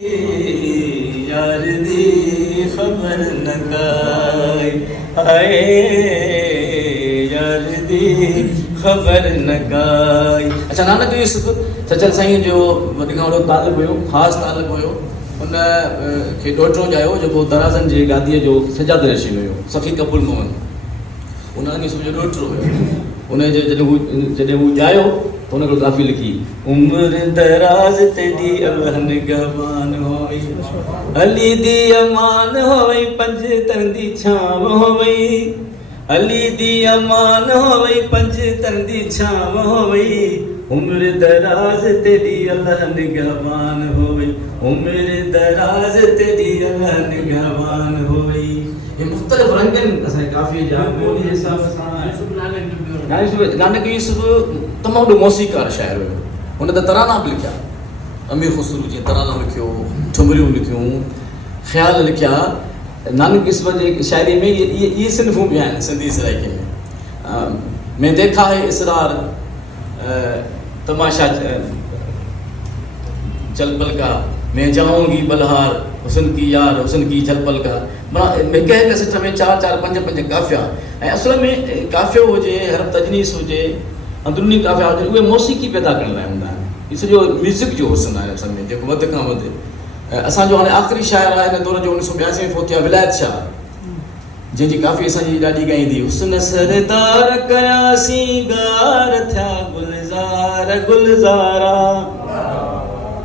यार दी खबर न काई आए यार दी खबर न काई। अच्छा नानक यूसुफ सचल साईं जो वॾे खां वॾो तालिब हुयो, ख़ासि तालिब हुयो। उन खे ॾोहिटो ॼायो जेको दराज़नि जे गादीअ जो सजाद रशीन हुयो, सखी कपूर मोहन। उन यूसुफ जो ॾोहिटो हुयो। उन जे जॾहिं हू ॼायो त उन हिकिड़ो काफ़ी लिखी, उम्र दराज़ तेरी अवहन गवान होई, अली दी अमान होई, पंज तरंदी छाव होई, अली दी अमान होई, पंज तरंदी छाव होई, उम्र दराज तेरी अल्लाह निगहबान होई, उम्र दराज तेरी अल्लाह निगहबान होई। ये मुख्तलिफ रंगन असां काफ़ी जा बोली जे हिसाब सां नानक यूसुफ तमामु वॾो मौसीक़ार शाइर हुयो। हुन त तराना बि लिखिया, अमीर ख़ुसरू जीअं तराना लिखियो, ठुमरियूं लिखियूं, ख़्याल लिखिया। नानक यूसुफ जे शाइरी में ये सिन्फ़ूं बि आहिनि सिंधी सराइकी में। मैं देखा है इसरार तमाशा चलपल का, मैं जाऊंगी बलहार हुसन की यार हुसन की चलपल का। माना हिकु हिकु सिट में चार चार पंज पंज काफ़िया, ऐं असल में काफ़ियो हुजे, हरफ तजनीस हुजे, अंदरूनी काफ़िया हुजे, उहे मौसीक़ी पैदा करण लाइ हूंदा आहिनि। इहो सॼो म्यूज़िक जो हुसन आहे असल में, जेको वधि खां वधि। असांजो हाणे आख़िरी शाइर आहे हिन दौर जो 1982 में फोत थिया विलायत शाह, जंहिंजी काफ़ी असांजी ॾाढी ॻाईंदी। हुस्न सरदार कयासी गार थिया गुलज़ार गुलज़ारा,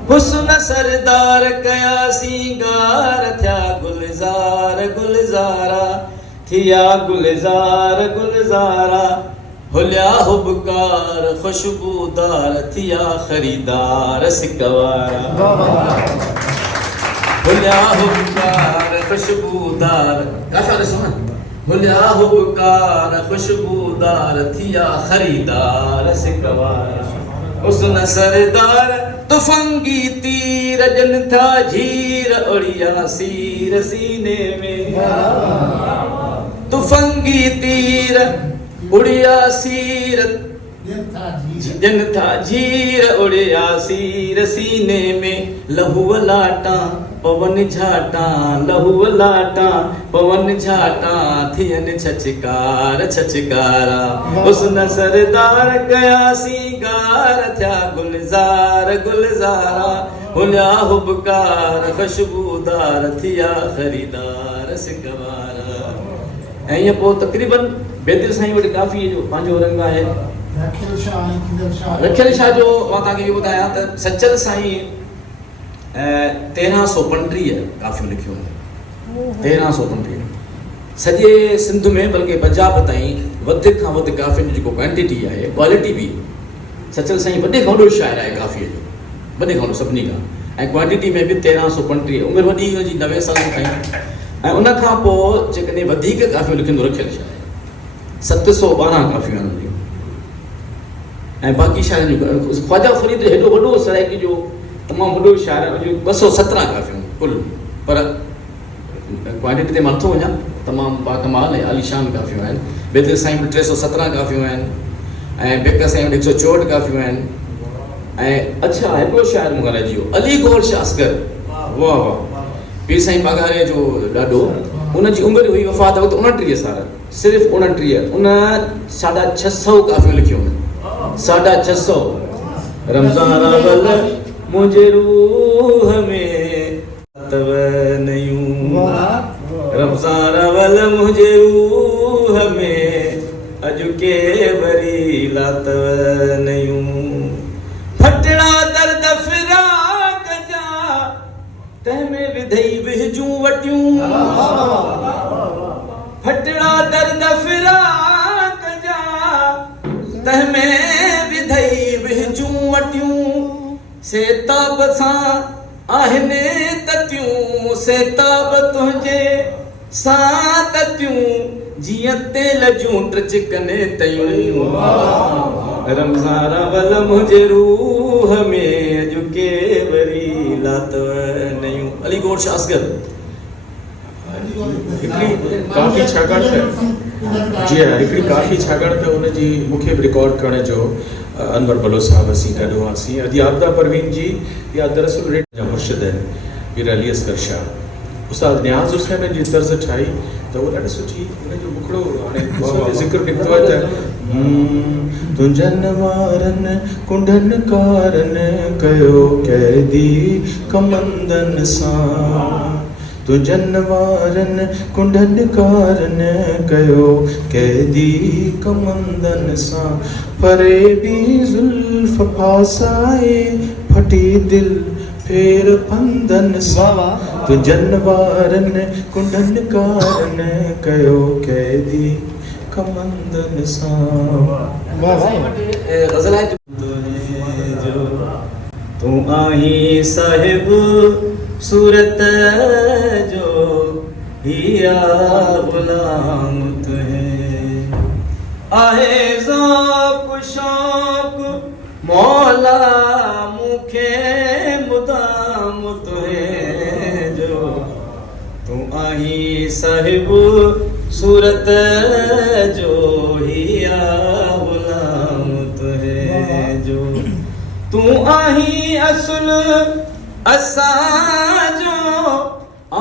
हुस्न सरदार कयासी गार थिया गुलज़ार गुलज़ारा, थिया गुलज़ार गुलज़ारा, हुलिया हुबकार खुशबूदार, थिया ख़रीदार सिकवारा, हुलिया हुबकार खुशबूदार काफ़ा ॾिसो न, हुलिया हुबकार खुशबूदार, थिया ख़रीदार सिकवारा, हुस्न सरदार तुफंगी तीर जन था झीर उड़िया सीर सीने में, तुफंगी तीर उड़िया सीर जन था झीर उड़िया सीर सीने में, लहू लाटा पवन झाटा, लहू लाटा पवन झाटा, थियन छचकार छचकारा, हुस्न सरदार कयासी गार थिया गुलज़ार गुलज़ारा, हुलिया हुबकार खुशबूदार, थिया ख़रीदार सिकवारा। ऐं ईअं पोइ तक़रीबन बेदिल साईं वटि काफ़ी जो पंहिंजो रंग आहे। रखियल शाह जो मां तव्हांखे इहो ॿुधायां त सचल साईं 1335 काफ़ियूं लिखियूं आहिनि। 1335 सॼे सिंध में बल्कि पंजाब ताईं वधि खां वधि काफ़ियुनि जो जेको क्वांटिटी आहे, क्वालिटी बि सचल साईं वॾे खां वॾो शाइर आहे काफ़ीअ जो, वॾे खां वॾो सभिनी खां। ऐं क्वांटिटी में बि 1335, उमिरि वॾी हुनजी 90 सालनि ताईं। ऐं उनखां पोइ जेकॾहिं वधीक काफ़ियूं लिखंदो रखियल शाह 712 काफ़ियूं आहिनि हुनजूं। ऐं बाक़ी शाइरनि जो ख्वाजा फ़रीद हेॾो वॾो सराइकी जो तमामु वॾो शाइर, 217 काफ़ियूं कुल, पर क्वांटिटी ते मां नथो वञा, तमामु बाकमाल ऐं आलीशान काफ़ियूं आहिनि। बेदिल साईं वटि 317 काफ़ियूं आहिनि, ऐं बेकर साईं वटि 164 काफ़ियूं आहिनि। ऐं अच्छा हिकिड़ो शाइर मूंखां रहिजी वियो, अली गौर शाह असगर, वाह वाह, पीर साईं बागारे जो ॾाढो। उनजी उमिरि हुई वफ़ात वक़्तु 29 साल, सिर्फ़ु 29। उन 650 काफ़ियूं लिखियूं आहिनि, 650। रमज़ान अवल मुझे रूह में तव नयूं, रमज़ान अवल मुझे रूह में अजु के वरी लातव नयूं, फटड़ा दर्द फिराक जा तंहिंमें विधई विहजूं वटियूं, फटड़ा दर्द फिराक जा तंहिंमें विधई विहजूं वटियूं, सेताब सां आहिनि ततियूं, सेताब तुंहिंजे सां ततियूं, जीअं तेल जूं टिचकने तयूं, रमज़ान अवल मुंहिंजे रूह में अॼु के वरी लातव नयूं। अली गौर शाह असगर हिकिड़ी काफ़ी छाकाणि त जी हा, हिकिड़ी काफ़ी छाकाणि त हुनजी मूंखे बि रिकॉर्ड करण जो अनवर बलोच साहब असीं गॾु हुआसीं। अॼु याबदा परवीन जी या दरअसल रेड जा मुर्शिद आहिनि। पीर अली असगर शाह उस्ताद न्याज़ हुसैन जी तर्ज़ ठाही त उहो ॾाढी सुठी हुनजो मुखड़ो हाणे ज़िक्र निकितो आहे त तुंहिंजनि वारनि कुंडनि कारनि कयो कैदी कमंदनि सां तुंहिंजनि वारनि कुंडनि कारनि कयो कैदी कमंदनि सां फरेबी ज़ुल्फ़ फासाए फटी दिल फेर फंदनि सां तुंहिंजनि वारनि कुंडनि कारनि कयो कैदी कमंदनि सां गज़ल है तू आही साहिब सूरत जो हिया गुलाम तुहे आहे ज़ौक़ शौक़ मौला मुखे मुदाम तुहे जो तू आही साहिब सूरत जो हिया गुलाम तुहे जो तू आही असुल असां जो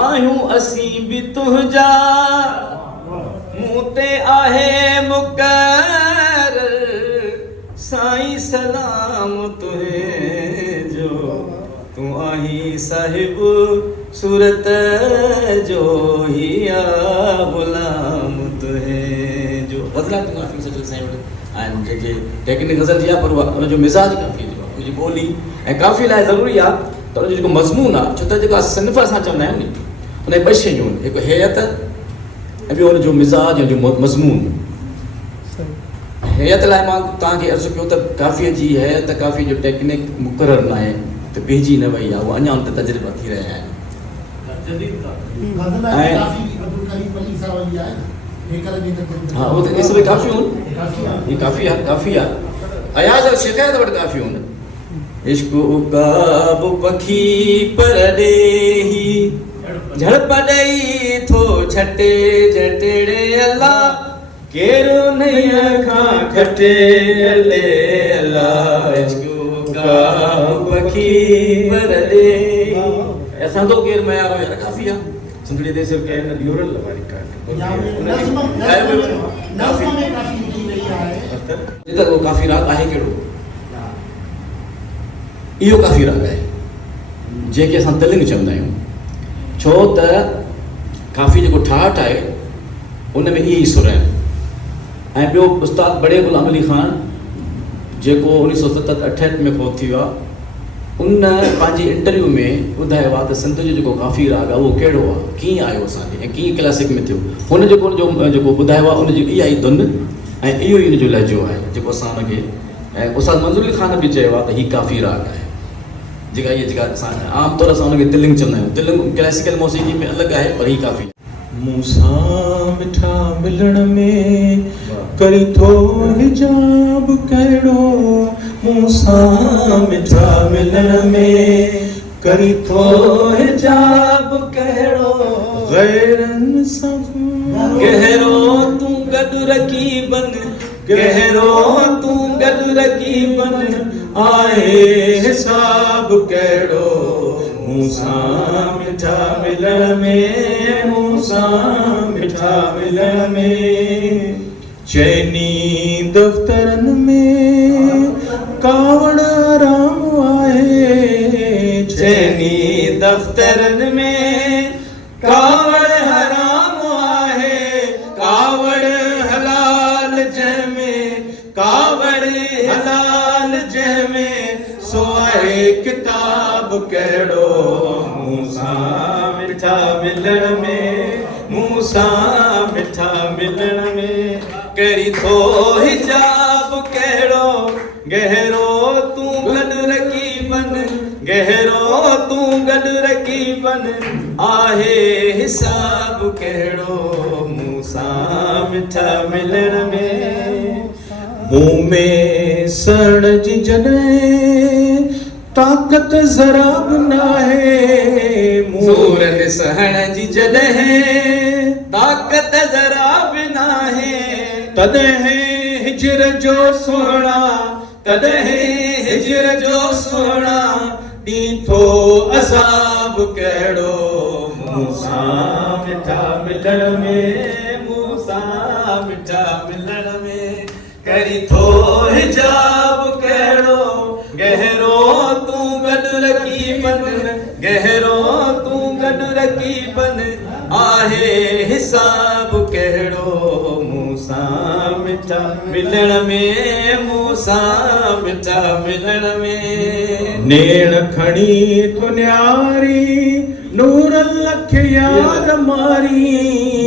आहियूं असीं बि तुंहिंजा मूं ते आहे मुक़रर साईं सलाम तुहे जो तू आही साहिब सूरत जो हिया गुलाम तुहे जो गज़ल काफ़ी सचल साईं वटि आहिनि जेके टेक्निक गज़ल जी आहे पर उहा उनजो मिज़ाज काफ़ी जेको आहे उनजी ॿोली ऐं काफ़ी लाइ ज़रूरी आहे त उनजो जेको मज़मून आहे छो त जेका सिनफ़ असां चवंदा आहियूं नी उन ॿ शयूं आहिनि हिकु हैत ऐं ॿियो हुनजो मिज़ाज ऐं मज़मून हैत लाइ मां तव्हांखे अर्ज़ु कयो त काफ़ीअ जी हैत काफ़ी जो टेक्निक मुक़ररु न आहे त बीहजी न वई आहे उहा अञा उन ते तजुर्बा थी रहिया आहिनि हाँ वो तो इस में काफ़ी हूँ ये काफ़ी है अयाज़ और शिकायत वट काफ़ी हूँ इश्क उकाब पखी पर दे ही झड़पड़ई थो छटे जटेड़े अल्लाह केरो नहीं खां खटे अले अल्लाह इश्क उकाब पखी पर दे ऐसा तो केर में यार काफ़ी है सुंदरी देश के यूरल वाली का जिधर वो काफ़ी राग आहे कहिड़ो इहो काफ़ी राग आहे जेके असां तिलिंग चवंदा आहियूं छो त काफ़ी जेको ठाठ आहे उन में इहे ई सुर आहिनि ऐं ॿियो उस्ताद बड़े ग़ुलाम अली ख़ान जेको 1967-68 में फ़ौत थी वियो आहे उन पंहिंजी इंटरव्यू में ॿुधायो आहे त सिंध जो जेको काफ़ी राग आहे उहो कहिड़ो आहे कीअं आयो असांखे ऐं कीअं क्लासिक में थियो हुन जेको जेको ॿुधायो आहे उनजी इहा ई धुन ऐं इहो ई हिनजो लहजो आहे जेको असां हुनखे ऐं उस्ताद मंज़ूर अली ख़ान बि चयो आहे त हीउ काफ़ी राग आहे जेका इहा जेका असां आम तौर सां हुनखे तिलिंग चवंदा आहियूं तिलिंग क्लासिकल मौसीक़ी में अलॻि आहे पर हीउ काफ़ी मूंसां मिठा मिलण में करी थो हिजाब कहिड़ो मूंसां मिठा मिलण में करी थो हिजाब कहिड़ो गैरनि सां गहरो तूं गॾु रकीबन गहरो तूं गॾु रकीबन आहे हिसाब कहिड़ो मूंसां मिठा मिलण में मूंसां मिठा मिलण में चैनी दफ़्तरनि में कावड़ आराम आहे चैनी दफ़्तरनि में कावड़ हराम आहे कावड़ हलाल जंहिंमें कावड़ हलाल जंहिंमें सो आहे किताब कहिड़ो मूंसां मिठा मिलण में मूंसां मिठा मिलण में करी थो हिजाब कहिड़ो गहरो तूं गॾु रकीबन गहरो तूं गॾु रकीबन आहे हिसाब कहिड़ो मूंसां मिठा मिलण में मुंह में सड़ जी जॾहिं ताक़त ज़रा बि नाहे सूरत सहण जी जॾहिं ताक़त ज़रा बि नाहे तॾहिं हिजर जो सुहिणा तॾहिं हिजर जो सुहिणा ॾींहुं थो अज़ाब कहिड़ो मूंसां मिठा मिलण में मूंसां मिठा मिलण में करी थो हिजाब कहिड़ो गहरो तूं गॾु रकीबन गहरो तूं गॾु रकीबन आहे हिसाब कहिड़ो मूंसां मिठा मिलण में मूंसां मिठा मिलण में नेण खणी तो न्यारी नूर लख यार मारी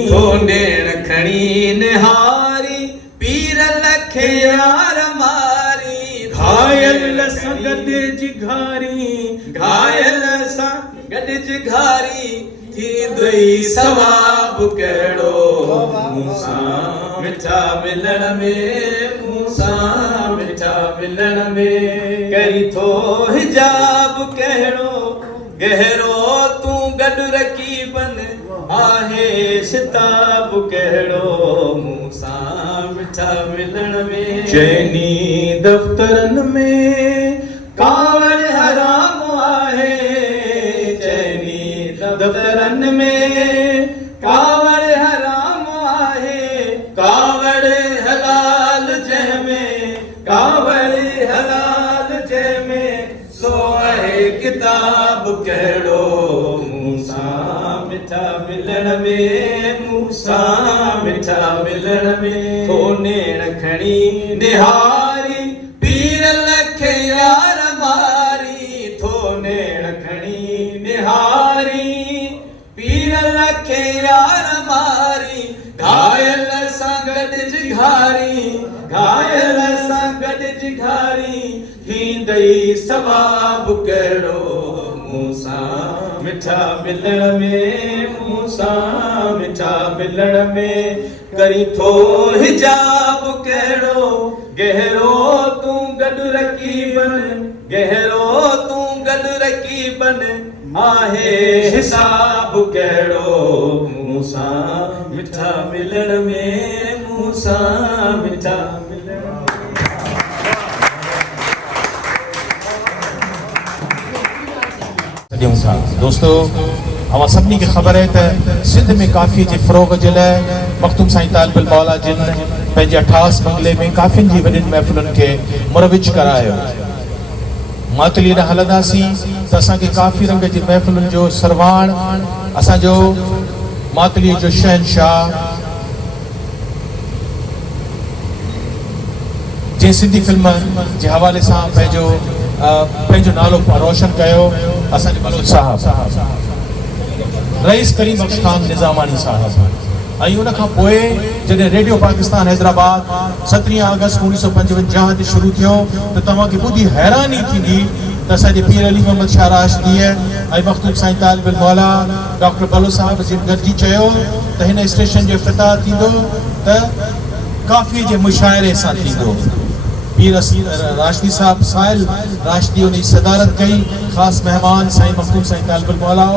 तो नेण खणी निहारी पीर लख यार मारी घायल सां गॾिजी घारी घायल सां गॾिजी घारी थींदई सवाब कहिड़ो मूंसां मिठा मिलण में मूंसां मिठा मिलण में करी थो हिजाब कहिड़ो गहरो तूं गॾु रकीबन आहे शिताब कहिड़ो मूंसां मिठा मिलण में चैनी दफ़्तरनि में कावड़ हराम आहे चैनी दफ़्तरनि में कावड़ हराम आहे कावड़ हलाल जंहिंमें कावड़ हलाल जंहिंमें सो आहे किताब कहिड़ो मूंसां मिठा मिलण में मूंसां मिठा मिलण में थो नेण खणी निहारी पीर लख यार मारी थो नेण खणी निहारी पीर लख यार मारी घायल सां गॾिजी घारी घायल सां गॾिजी घारी थींदई सवाब कहिड़ो मूंसां मिठा मिलण में मूंसां मिठा मिलण में करी थो हिजाब कहिड़ो गहरो तूं गॾु रकीबन गहरो तूं गॾु रकीबन आहे हिसाब कहिड़ो मूंसां मिठा मिलण में मूंसां मिठा मिलण दोस्तों अवां सभिनी खे ख़बर है त सिंध में काफ़ी जे फ़रोग़ जे लाइ मख़दूम साईं तालिब मौला जिन पंहिंजे 28 बंगले में काफ़ियुनि जी वॾियुनि महफ़िलुनि खे मुरविज करायो मातली ॾांहुं हलंदासीं त असांखे काफ़ी रंग जी महफ़िलुनि जो सरवाण असांजो मातलीअ जो शहनशाह जंहिं सिंधी फिल्म जे हवाले सां पंहिंजो नालो रोशन कयो असांजे बलोच साहब रईस करीम बख्श खान निज़ामानी साहब ऐं उन खां पोइ जॾहिं रेडियो पाकिस्तान हैदराबाद 17 अगस्त 1955 ते शुरू थियो त तव्हांखे ॿुधी हैरानी थींदी त असांजे पीर अली मोहम्मद शाह राशिदी ऐं मख़दूम साईं तालिब मौला डॉक्टर बलोच साहब जिन गॾिजी चयो त हिन स्टेशन जो इफ़्तिताह थींदो त काफ़ी जे मुशाइरे सां थींदो पीर राशिदी साहब साहिल राशिदी उन जी सदारत कई ख़ासि महिमान साईं मख़दूम साईं तालिब मौला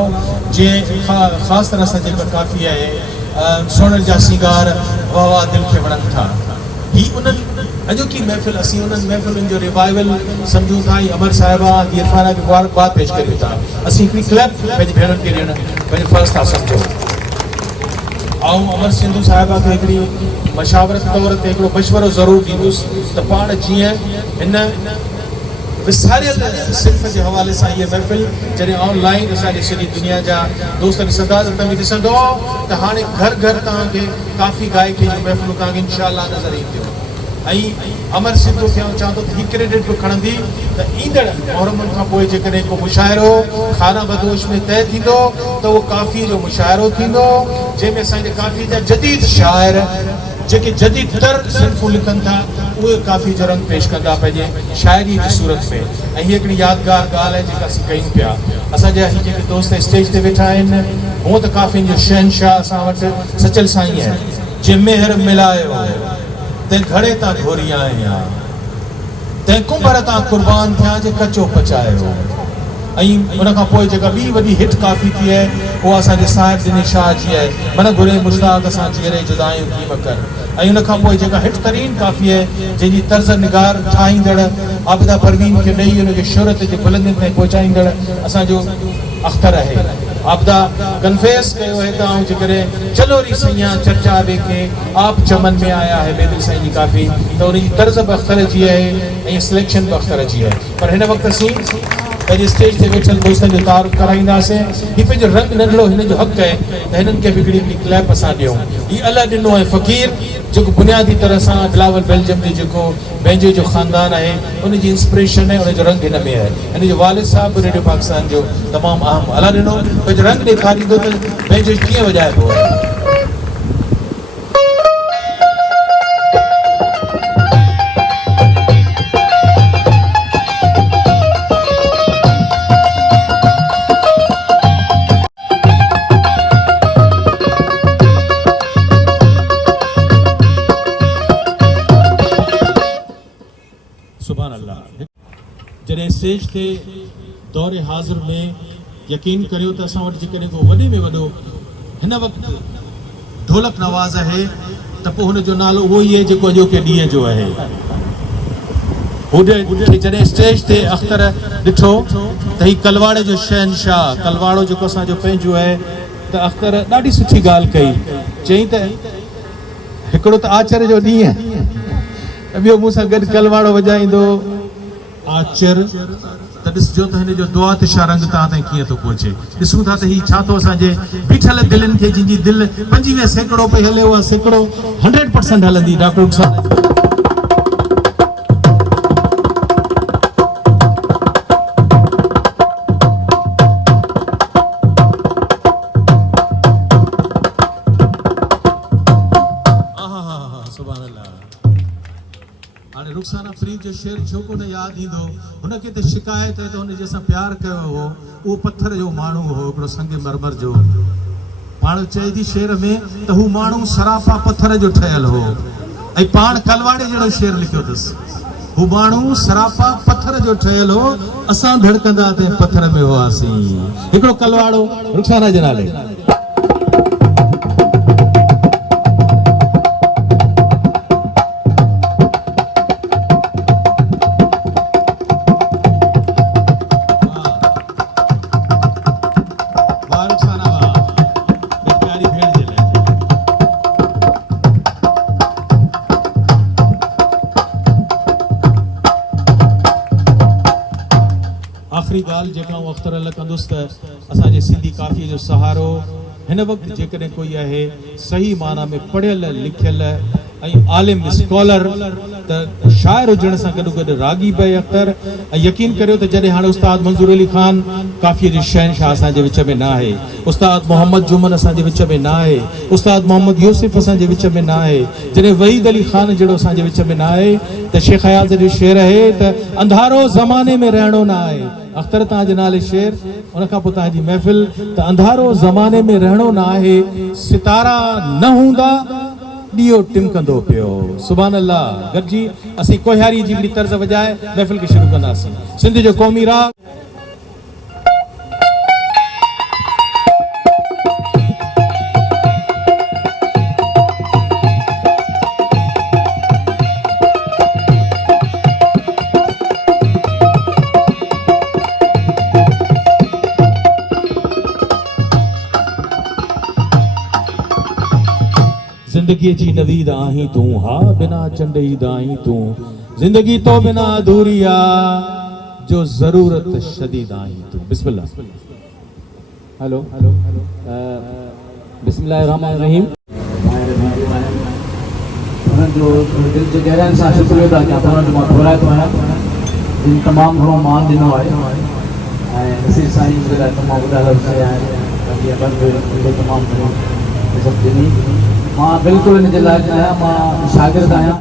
जे ख़ासि तरह सां जेका काफ़ी आहे सोनल जा सींगार वाह वाह दिलि खे वणनि था ही उन्हनि अॼोकी महफ़िल असीं उन्हनि महफ़िलुनि जो रिवाइवल सम्झूं था ऐं अमर साहिबा इरफाना खे मुबारकबाद पेश करियूं था असीं हिकिड़ी क्लब पंहिंजी भेणुनि खे ॾियणु पंहिंजो फ़र्ज़ु था सम्झूं ऐं अमर सिंधू साहिबा खे हिकिड़ी मशावरत तौर ते हिकिड़ो मशवरो ज़रूरु ॾींदुसि त पाण जीअं हिन विसारियल सिर्फ़ जे हवाले सां इहा महफ़िल जॾहिं ऑनलाइन असांजे सॼी दुनिया जा दोस्त ॾिसंदा त तव्हां ॾिसंदो त हाणे घर घर तव्हांखे काफ़ी गायकी जूं महफ़िलूं तव्हांखे इनशाअल्लाह नज़र ईंदियूं ऐं अमर सिंधू खे चवां थो त हीअ क्रेडिट बि खणंदी त ईंदड़ मुहर्रमनि खां पोइ जेकॾहिं को मुशाइरो खाना बदोश में तय थींदो त उहो काफ़ी जो मुशाइरो थींदो जंहिंमें असांजे काफ़ी जा जदीद शाइर जेके जदीद तर सिंफ़ूं लिखनि था उहे काफ़ी जो रंग पेश कंदा पंहिंजे शाइरी जी सूरत में ऐं हीअ हिकिड़ी यादगार ॻाल्हि आहे जेका असीं कयूं पिया असांजा हीअ जेके दोस्त स्टेज ते वेठा आहिनि हूअं त काफ़ियुनि जो शहनशाह असां वटि सचल साईं आहे जे मेहर मिलायो तंहिं घड़े तां घोरी आहियां तंहिं कुंभर तां क़ुर्बान थियां जे कचो पचायो ऐं उन खां पोइ जेका ॿी वॾी हिट काफ़ी थी आहे उहा असांजे साहिब दिनी शाह जी आहे मन घुरे मुश्ताक असां जीअरे जुदायूं कीम कर ऐं उन खां पोइ जेका हिट तरीन काफ़ी आहे जंहिंजी तर्ज़ निगार ठाहींदड़ आबिदा परवीन खे ॾेई उनखे शोहरत जे बुलंदियुनि ताईं पहुचाईंदड़ असांजो अख्तर है आपदा कन्फेस कयो है त ऐं जेकॾहिं चलो री सैया चर्चा बे के आप चमन में आया है बेदिल साईं जी काफ़ी त उनजी तर्ज़ बि अख्तर जी आहे ऐं सिलेक्शन बि अख्तर जी आहे पर हिन वक़्तु असीं पंहिंजे स्टेज ते वेठल दोस्तनि जो तारुफ़ कराईंदासीं ही पंहिंजो रंग नंढड़ो हिन जो हक़ आहे त हिननि खे बि हिकिड़ी क्लैप असां ॾियूं ही अला ॾिनो आहे फ़क़ीर जेको बुनियादी तरह सां बिलावल बेल्जियम जो जेको पंहिंजे जो ख़ानदान आहे उनजी इंस्पिरेशन आहे उनजो रंग हिन में आहे हिन जो वालिद साहब बि रेडियो पाकिस्तान जो तमामु अहम अला ॾिनो पंहिंजो रंग ॾेखारींदो त पंहिंजो कीअं वॼाइबो आहे सुभान अल्लाह जॾहिं स्टेज ते दौरे हाज़िर में यकीन करियो त असां वटि जेकॾहिं को वॾे में वॾो हिन वक़्तु ढोलक नवाज़ आहे त पोइ हुनजो नालो उहो ई आहे जेको अॼोके ॾींहं जो आहे जॾहिं स्टेज ते अख्तर ॾिठो त ही कलवाड़े जो शहनशाह कलवाड़ो जेको असांजो पंहिंजो आहे त अख्तर ॾाढी सुठी ॻाल्हि कई चई त हिकिड़ो त आचर जो ॾींहुं आहे ॿियो मूंसां गॾु कलवाड़ो वॼाईंदो आचर त ॾिसजो त हिन जो दुआ ते छा रंग तव्हां ताईं कीअं थो पहुचे ॾिसूं था त ही छा थो असांजे बीठल दिलनि खे जंहिंजी दिलि 25% पे हले उहा सैकड़ो 100% हलंदी डॉक्टर रुखसाना रुखसाना फरीद जो शेर छो कोन यादि ईंदो हुनखे त शिकायत आहे त हुन जंहिंसां प्यार कयो हो उहो पत्थर जो माण्हू हो हिकिड़ो संग मरमर जो पाण चए थी शेर में त हू माण्हू सरापा पत्थर जो ठहियल हो ऐं पाण कलवाड़े जहिड़ो शेर लिखियो अथसि हू माण्हू सरापा पत्थर जो ठहियल हो असां धड़कंदा ते पत्थर में हुआसीं हिकिड़ो कलवाड़ो रुखसाना जे नाले आख़िरी ॻाल्हि जेका अख्तर अल कंदुसि त असांजे सिंधी काफ़ीअ जो सहारो हिन वक़्तु जेकॾहिं कोई आहे सही माना में पढ़ियल लिखियल ऐं आलिम स्कॉलर त शाइर हुजण सां गॾु गॾु रागी बि अख्तर ऐं यकीन करियो त जॾहिं हाणे उस्ताद मंज़ूर अली ख़ान काफ़ीअ जो शहनशाह असांजे विच में न आहे उस्ताद मोहम्मद जुमन असांजे विच में न आहे उस्ताद मोहम्मद यूसुफ असांजे विच में न आहे जॾहिं वहीद अली ख़ान जहिड़ो असांजे विच में न आहे त शेख हयात जो शेर आहे त अंधारो ज़माने में रहणो न आहे अख्तर तव्हांजे नाले शेर उन खां पोइ तव्हांजी महफ़िल त अंधारो ज़माने में रहणो न आहे सितारा न हूंदा ॾीओ टिमकंदो पियो सुभान अल्लाह गॾिजी असीं कोहियारी जी हिकिड़ी तर्ज़ वॼाए महफ़िल खे शुरू कंदासीं सिंध जो क़ौमी राग जिंदगी जी नवीद आही तू हा बिना चंडई दाई तू जिंदगी तो बिना अधूरी आ जो जरूरत शदीद आई तू बिस्मिल्लाह हेलो बिस्मिल्लाहिर्रहमानिर्रहीम जो दिल जे गहराइनि सां शुक्रिया था कयां तव्हांजो मां घुराए थो आहियां जिन तमामु घणो मान ॾिनो आहे ऐं नसीर साईं जे लाइ तमामु ॿुधायल शइ आहे तमामु घणो इज़त ॾिनी मां बिल्कुलु इन जे लाइ आहियां मां शागिर्द आहियां